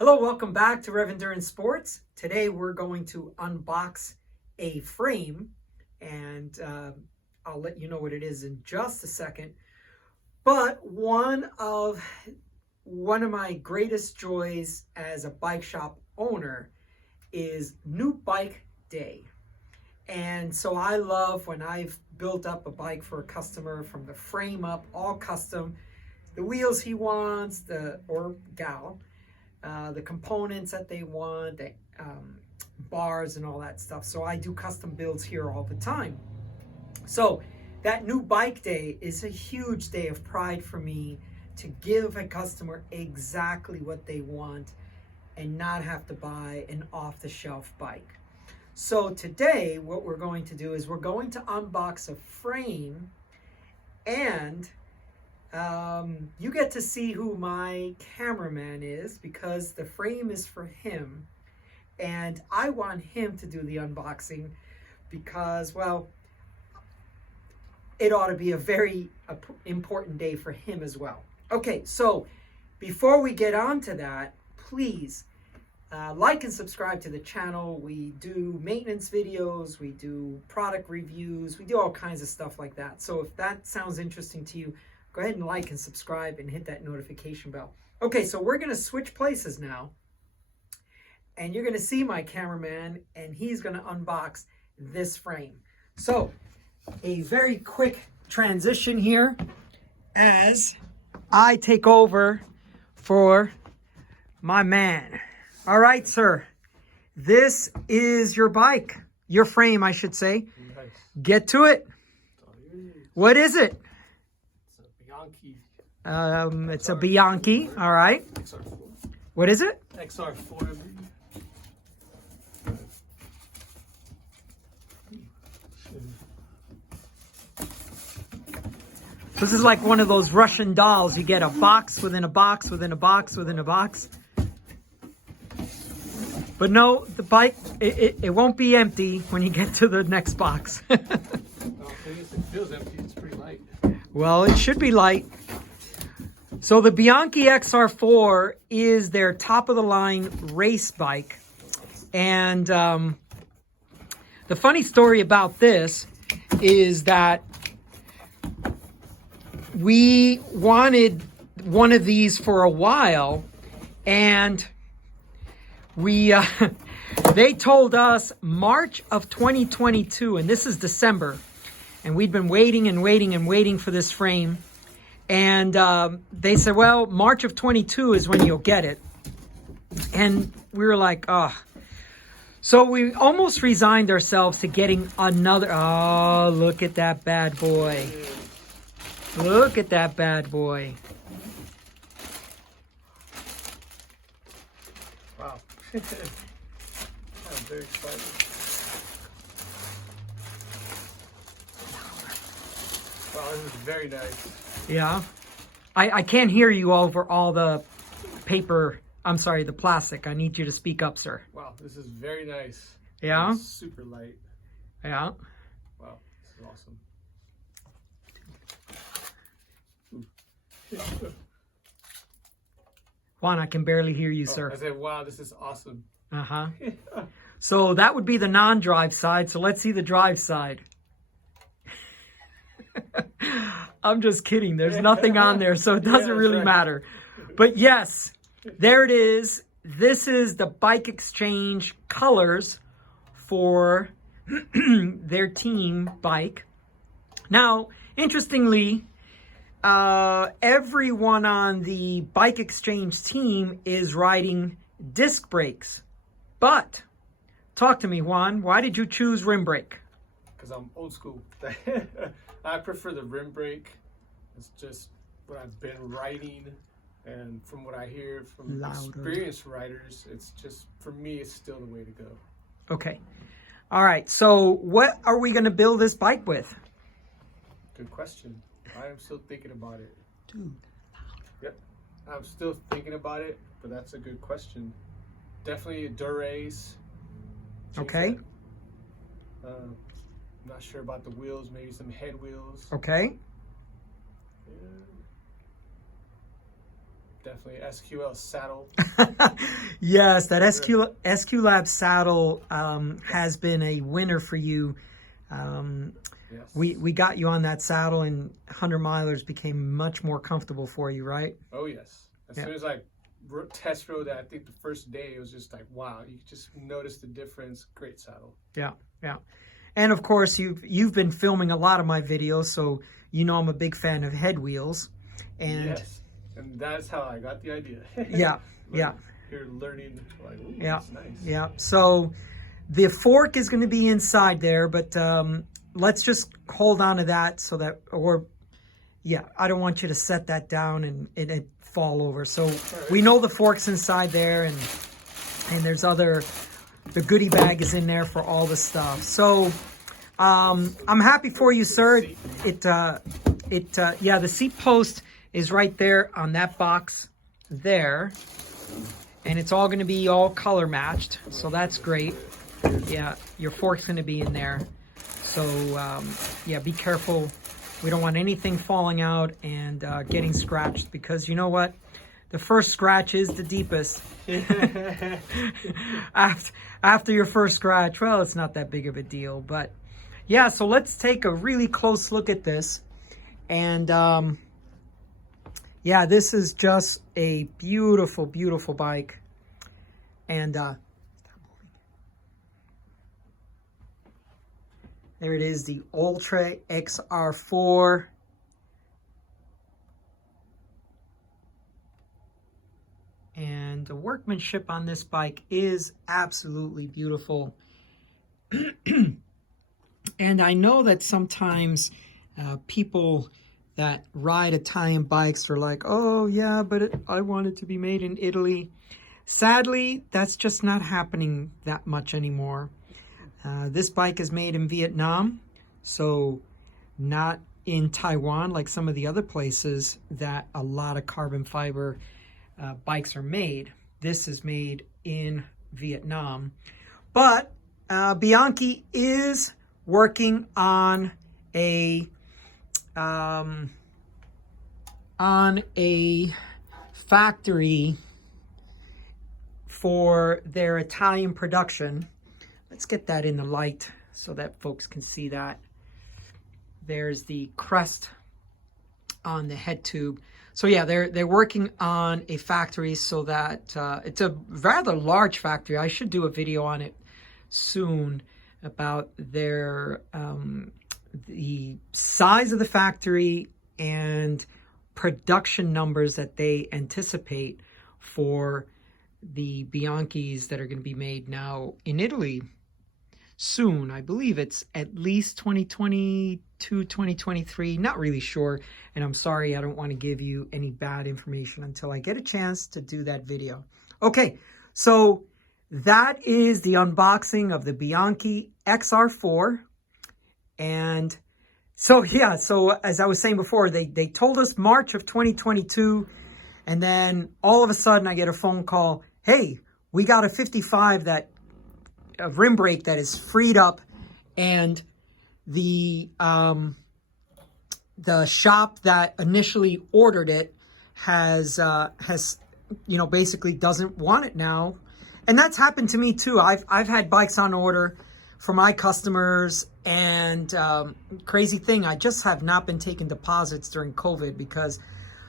Hello, welcome back to Rev Endurance Sports. Today we're going to unbox a frame, and I'll let you know what it is in just a second. But one of my greatest joys as a bike shop owner is new bike day. And so I love when I've built up a bike for a customer from the frame up, all custom, the wheels he wants, or gal, the components that they want, the bars and all that stuff. So I do custom builds here all the time. So that new bike day is a huge day of pride for me to give a customer exactly what they want and not have to buy an off-the-shelf bike. So today what we're going to do is we're going to unbox a frame, and you get to see who my cameraman is because the frame is for him, and I want him to do the unboxing because, well, it ought to be a very important day for him as well. Okay, so before we get on to that, please like and subscribe to the channel. We do maintenance videos, we do product reviews, we do all kinds of stuff like that. So if that sounds interesting to you, go ahead and like and subscribe and hit that notification bell. Okay, so we're going to switch places now. And you're going to see my cameraman, and he's going to unbox this frame. So, a very quick transition here as I take over for my man. All right, sir. This is your bike. Your frame, I should say. Nice. Get to it. What is it? It's a Bianchi, all right. XR4. What is it? XR4. This is like one of those Russian dolls. You get a box within a box within a box within a box. But no, the bike, it won't be empty when you get to the next box. Well, it feels empty. It's pretty light. Well, it should be light. So the Bianchi XR4 is their top-of-the-line race bike. And the funny story about this is that we wanted one of these for a while, and they told us March of 2022, and this is December, and we'd been waiting and waiting and waiting for this frame. And they said, well, March of 22 is when you'll get it. And we were like, oh. So we almost resigned ourselves to getting another. Oh, look at that bad boy. Look at that bad boy. Wow. I'm very excited. Wow, this is very nice. Yeah. I can't hear you over all the paper. I'm sorry, the plastic. I need you to speak up, sir. Wow, this is very nice. Yeah? It's super light. Yeah. Wow, this is awesome. Juan, I can barely hear you, sir. I said, wow, this is awesome. Uh-huh. So that would be the non-drive side. So let's see the drive side. I'm just kidding. There's nothing on there, so it doesn't really matter. But yes, there it is. This is the Bike Exchange colors for their team bike. Now, interestingly, everyone on the Bike Exchange team is riding disc brakes. But, talk to me, Juan. Why did you choose rim brake? Because I'm old school. I prefer the rim brake. It's just what I've been riding, and from what I hear from experienced riders, it's just, for me, it's still the way to go. Okay. All right. So what are we going to build this bike with? Good question. I am still thinking about it. Dude. Yep. I'm still thinking about it, but that's a good question. Definitely a Durace. Okay. Not sure about the wheels, maybe some head wheels. Okay. definitely SQL saddle. Yes, that SQ Lab saddle has been a winner for you. Yes. We got you on that saddle, and 100 milers became much more comfortable for you, right? Oh yes. As soon as I test rode that, I think the first day it was just like, wow, you just notice the difference. Great saddle. Yeah, yeah. And of course, you've been filming a lot of my videos, so you know I'm a big fan of head wheels. And yes, and that's how I got the idea. Yeah, yeah. You're learning, like, ooh, Yeah, that's nice. Yeah. So the fork is going to be inside there, but let's just hold on to that so that, I don't want you to set that down and it fall over. So we know the fork's inside there, and there's the goodie bag is in there for all the stuff. So I'm happy for you, sir. The seat post is right there on that box there, and it's all going to be all color matched, so that's great. Yeah, your fork's going to be in there, so be careful. We don't want anything falling out and getting scratched, because you know what, the first scratch is the deepest. after your first scratch, well, it's not that big of a deal. But yeah, so let's take a really close look at this. And this is just a beautiful, beautiful bike. And there it is, the Ultra XR4. And the workmanship on this bike is absolutely beautiful. And I know that sometimes people that ride Italian bikes are like, oh yeah, but I want it to be made in Italy. Sadly, that's just not happening that much anymore. This bike is made in Vietnam, so not in Taiwan like some of the other places that a lot of carbon fiber bikes are made. This is made in Vietnam. But Bianchi is working on a factory for their Italian production. Let's get that in the light so that folks can see that. There's the crest on the head tube. So yeah, they're working on a factory so that it's a rather large factory. I should do a video on it soon about their the size of the factory and production numbers that they anticipate for the Bianchis that are going to be made now in Italy soon. I believe it's at least 2022, 2023, not really sure. And I'm sorry, I don't want to give you any bad information until I get a chance to do that video. Okay, so that is the unboxing of the Bianchi XR4. And so, yeah, so as I was saying before, they told us March of 2022. And then all of a sudden I get a phone call. Hey, we got a 55 a rim brake that is freed up, and the shop that initially ordered it has basically doesn't want it now. And that's happened to me too. I've had bikes on order for my customers, and crazy thing, I just have not been taking deposits during COVID, because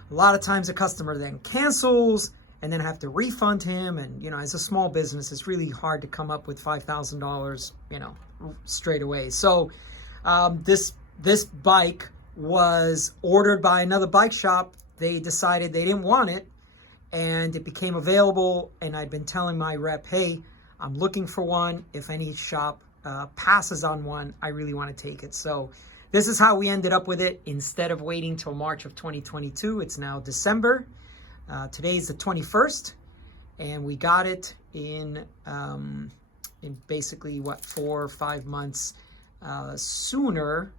a lot of times a customer then cancels and then have to refund him. And, as a small business, it's really hard to come up with $5,000, straight away. So this bike was ordered by another bike shop. They decided they didn't want it, and it became available. And I'd been telling my rep, hey, I'm looking for one. If any shop passes on one, I really want to take it. So this is how we ended up with it. Instead of waiting till March of 2022, it's now December. Today's the 21st, and we got it in basically 4 or 5 months sooner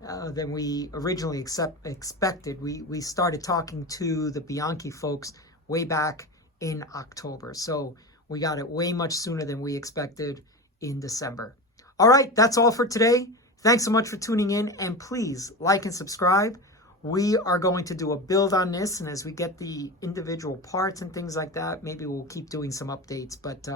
than we originally expected. We started talking to the Bianchi folks way back in October, so we got it way much sooner than we expected in December. All right, that's all for today. Thanks so much for tuning in, and please like and subscribe. we are going to do a build on this, and as we get the individual parts and things like that, maybe we'll keep doing some updates. But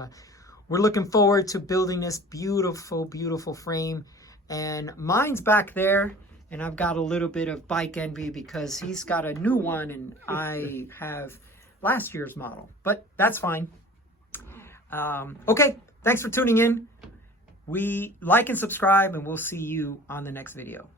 we're looking forward to building this beautiful, beautiful frame. And mine's back there, and I've got a little bit of bike envy because he's got a new one and I have last year's model, but that's fine. Okay, thanks for tuning in. We like and subscribe, and we'll see you on the next video.